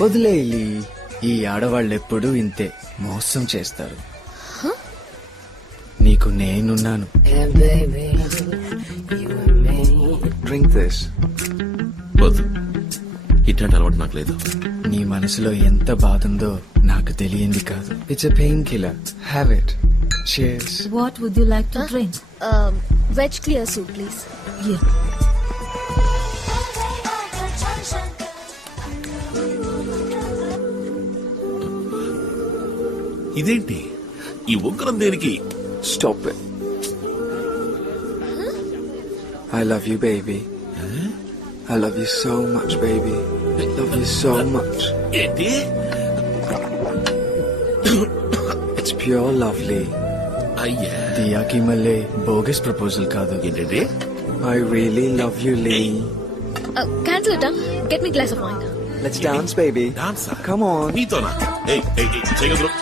వదిలేయి. ఈ ఆడవాళ్ళు ఎప్పుడూ ఇంతే, మోసం చేస్తారు. నీకు నేనున్నాను. Drink this. వద్దు, ఇట్లాంటి అలవాటు నాకు లేదు. నీ మనసులో ఎంత బాధ ఉందో నాకు తెలియంది కాదు. It's a pain killer. Have it. Cheers. What would you like to drink? Veg clear soup, please. Yeah. ఇదేంటి ఈ ఉగ్రం దేనికి? Stop it. I love you, baby. I love you so much, baby. I love you so much. ఏంటి? It's pure lovely. అయ్యా, దియాకి మళ్ళీ bogus proposal కాదు. ఏంటంటే? I really love you, Lee. Cancel it, huh? Get me a glass of wine. Let's dance, baby. డాన్సా? Come on. నీతోనా? ఏయ్ ఏయ్ ఏయ్, చేయగలరు?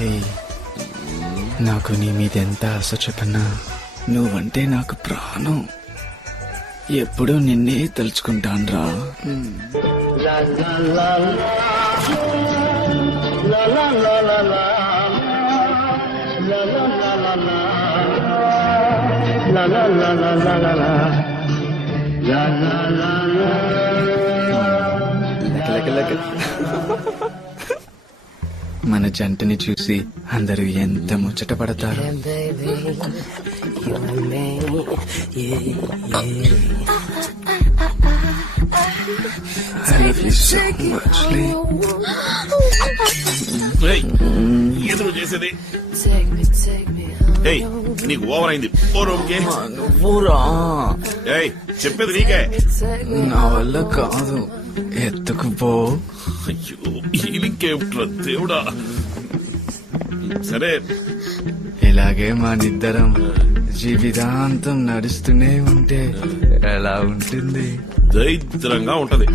లే, నాకు నీ మీద ఎంత ఆశ చెప్పన్నా, నువ్వంటే నాకు ప్రాణం. ఎప్పుడూ నిన్నే తలుచుకుంటాన్రా. లక లక లక. మన జంటని చూసి అందరూ ఎంత ముచ్చట పడతారు. I love you so much, Lee. ఏయ్, ఎదురు చేసేది. ఏయ్, నీకు ఓవర్ అయింది. ఓ రూమ్కి. నువ్వురా. ఏయ్, చెప్పేది నీకే. నా వల్ల కాదు, ఎత్తుకుపో. అయ్యో, ఈలింకేమిట్రా దేవుడా. సరే, ఇలాగే మా నిద్దరం జీవితాంతం నడుస్తూనే ఉంటే ఎలా ఉంటుంది? దరిద్రంగా ఉంటది.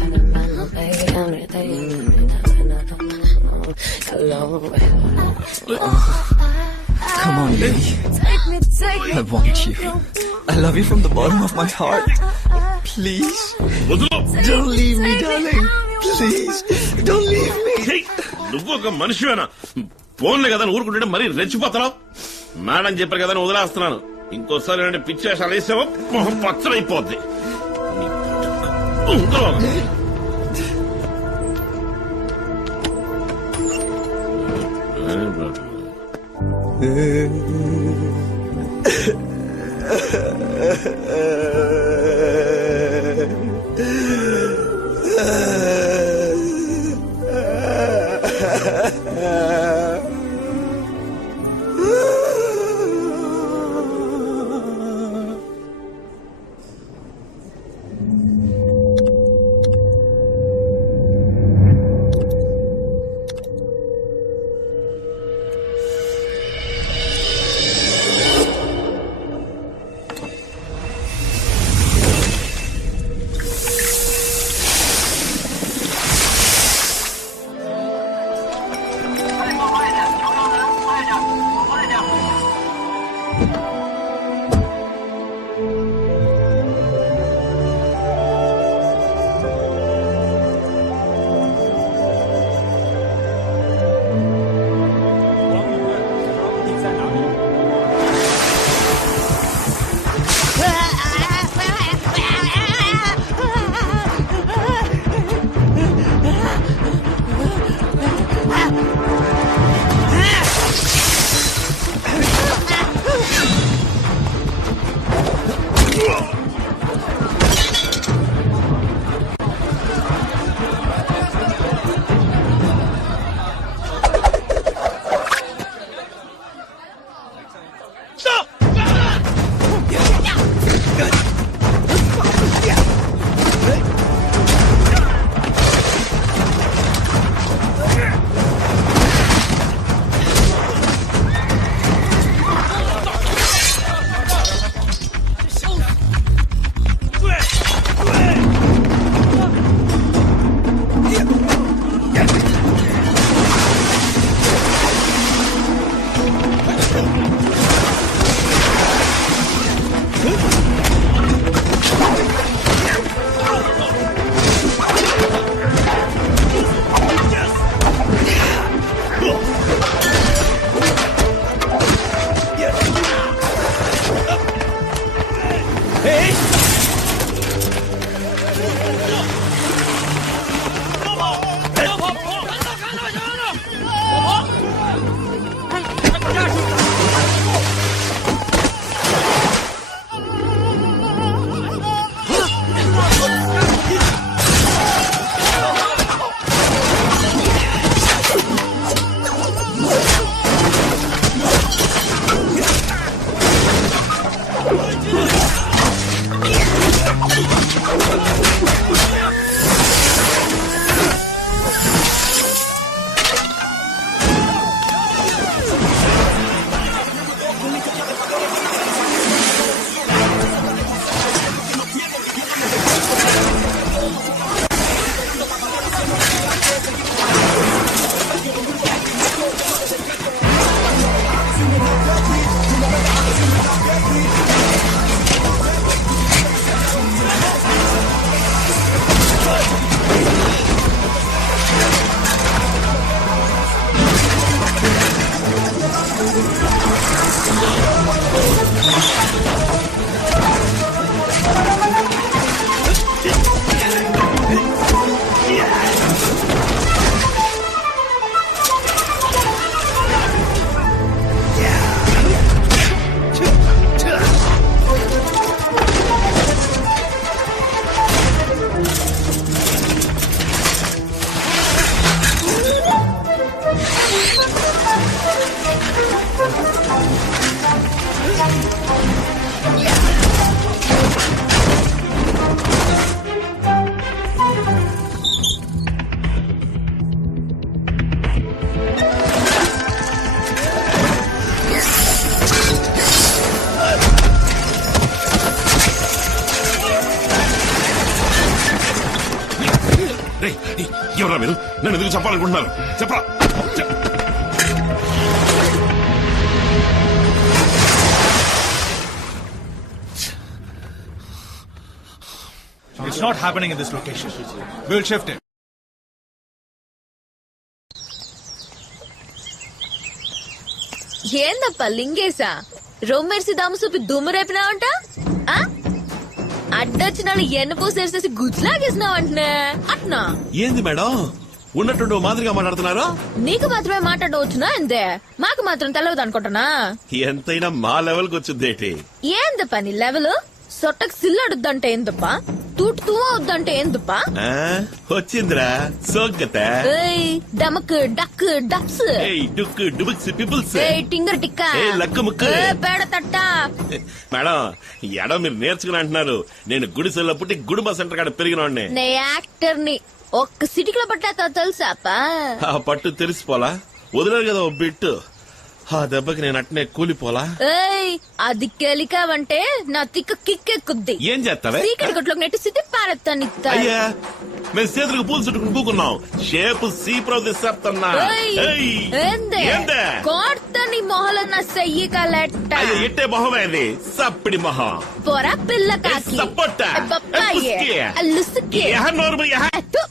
Come on, Lee. I want you. I love you from the bottom of my heart. Please, వదులు. don't leave me, darling. Please, don't leave me. ఏయ్, నువ్వు ఒక మనిషివేనా? ఫోన్లే కదా ఊరుకుంటే మరీ రెచ్చిపోతావు. మేడం చెప్పారు కదా వదిలేస్తున్నాను. ఇంకోసారి ఏమంటే పిచ్చి వేషాలు వేసావో మొహం పచ్చడైపోద్ది. మీరు నన్ను ఎందుకు చెప్పాలనుకుంటున్నారు చెప్పరా It's not happening in this location. We'll shift it. ఏందప్ప లింగేశా రొమ్మెర్సి దమ్ము చూపి దుమ్ము రేపినావంట అడ్డొచ్చిన ఎన్నపూ సేసేసి గుజ్లాగేసినావంటనే అట్నా ఏంది మేడం ఉన్నట్టు మాదిరిగా మాట్లాడుతున్నారు నీకు మాత్రమే మాట్లాడవచ్చునా అంతే మాకు మాత్రం తెలవదు అనుకుంటున్నా ఎంతైనా మా లెవెల్ కి వచ్చిందేటి ఏందప్ప నీ లెవెల్ సొట్టకు సిల్లడుద్దంటే ఏందప్ప తూటు అవుద్దంటే ఏందప్ప వచ్చిందిరా సోగ్గత డమక్ డక్ డక్స్ డుక్ డుబుక్స్ పీపుల్స్ టింగర్ టిక్క లక్క ముక్క పేడ తట్ట మేడం ఎడ మీరు నేర్చుకుని అంటున్నారు నేను గుడిసెల్లో పుట్టి గుడుంబ సెంటర్ కాడ పెరిగినోడ్ని నే యాక్టర్ ని ఒక్క సిటీలో పట్టా తెలుసాపా ఆ పట్టు తెలిసిపోలా వదిలేరు కదా ఓ బిట్టు ఆ దెబ్బకి నేను అట్నే కూలిపోలా అది కెలికావంటే నా తిక్క కిక్కెక్కుద్ది ఏం చేస్తావే సీకటి గట్లోకి నెట్టి సిద్ధి పారెత్తాను అయ్యా మేము చేతులకు పూలు చుట్టుకుని కూకున్నాం షేపు సీప్రవ్ తీసేస్తున్నా కోర్తని మొహలన్న సెయ్యి కలెట్ట అయ్యో ఎట్టే మొహం అది సప్పిడి మొహం పొర పిల్ల కాకి సప్పొట్ట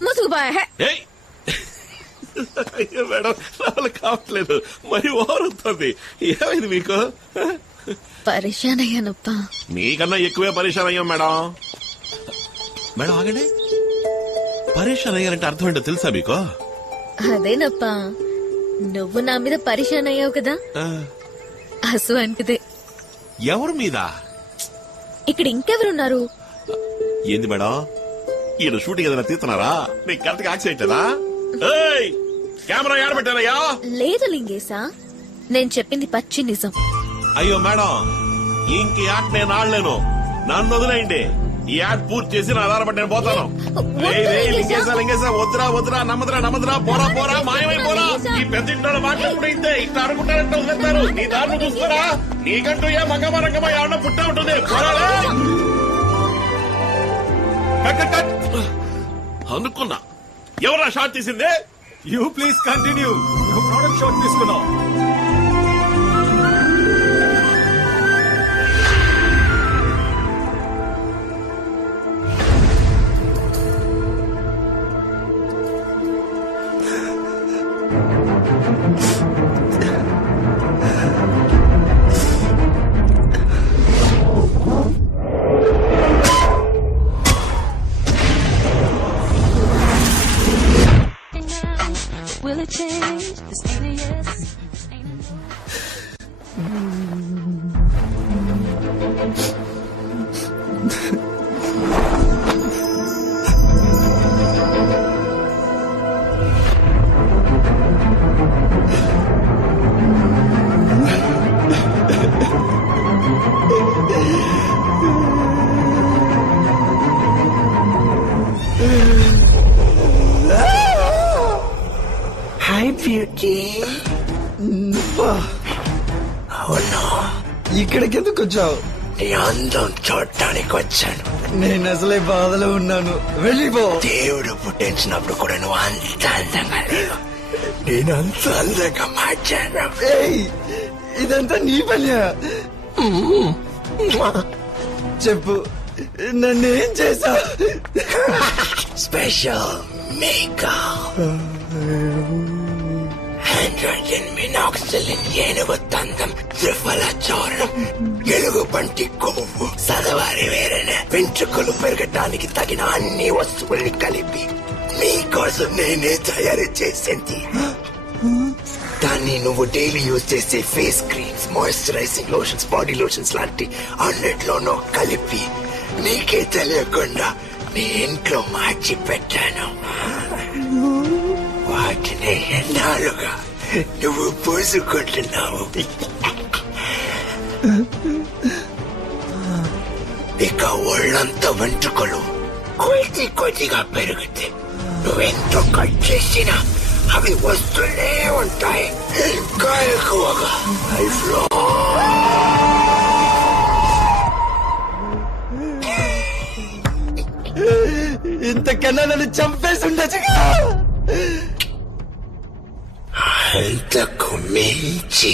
ముసుగుపోయా అయ్యో మేడం రావాలి కావట్లేదు మరి ఓరుతుంది ఏమైంది మీకు పరిశాన్ అయ్యానప్ప మీకన్నా ఎక్కువే పరిశాన్ అయ్యాం మేడం మేడం ఆగండి పరిశాన్ అయ్యారంటే అర్థం ఏంటో తెలుసా మీకు అదేనప్ప నువ్వు నా మీద పరిశాన్ అయ్యావు కదా అసు అంటిదే ఎవరి మీద ఇక్కడ ఇంకెవరున్నారు ఏంది మేడం ఈయన షూటింగ్ ఏదైనా తీస్తున్నారా నీకు కరెక్ట్ గా యాక్సిడెంట్ లేదా కెమెరా ఏడబెట్టారయ్యా లేదు లింగేశా నేను చెప్పింది పచ్చి నిజం అయ్యో మేడం ఇంక యాడ్ నేను ఆడలేను నన్ను వదిలేయండి ఈ యాడ్ పూర్తి చేసి నా ఆధారపడి నేను పోతాను లింగేశా లింగేశా వద్దురా వద్దురా నమ్మదురా పోరా పోరా మాయమైపోరా ఈ పెద్ద ఇంట్లో మాట్లాడుకుంటే ఇంతే ఇట్లా అనుకుంటారంటే వదిలేస్తారు నీ దారిని చూస్తారా నీకంటూ ఏ మంగమ్మ రంగమ్మ ఎవరన్నా పుట్టే ఉంటుంది పోరాలే అనుకున్నా ఎవరా షాట్ తీసిందే You please continue. నువ్వు ప్రోడక్ట్ షాట్ తీసుకున్నావు. Will it change? This ain't a yes. Hi beauty. అవునా, ఇక్కడికి ఎందుకు వచ్చావు? నీ అందం చూడటానికి వచ్చాను. నేను అసలే బాధలో ఉన్నాను, వెళ్ళిపో. దేవుడు పుట్టించినప్పుడు కూడా నువ్వు అంత అందంగా లేవు, నేను అంత అందంగా మార్చాను. ఇదంతా నీ పని. చెప్పు, నన్ను ఏం చేసా? స్పెషల్ మేకప్, హైడ్రోజన్ మినాక్సిలిన్, ఏనుగు తందం, త్రిఫల చౌరం, ఎలుగు పంటి కొవ్వు, సదవారి వేరైన వెంట్రుకలు పెరగటానికి తగిన అన్ని వస్తువుల్ని కలిపి నీకోసం నేనే తయారు చేసింది. దాన్ని నువ్వు డైలీ యూజ్ చేసే face creams, moisturising lotions, body lotions లాంటి అన్నిట్లోనూ కలిపి నీకే తెలియకుండా నీ ఇంట్లో మార్చి పెట్టాను. వాటిని ఎన్నాళ్ళుగా నువ్వు పూసుకుంటున్నావు. ఇక ఒళ్ళంతా వెంట్రుకలు కొద్దిగా పెరిగితే నువ్వెంతో కట్ చేసినా అవి వస్తూనే ఉంటాయి, ఇంకా ఎక్కువగా. ఇంతకన్నా నన్ను చంపేసి ఉండొచ్చుగా. అంతకు మించి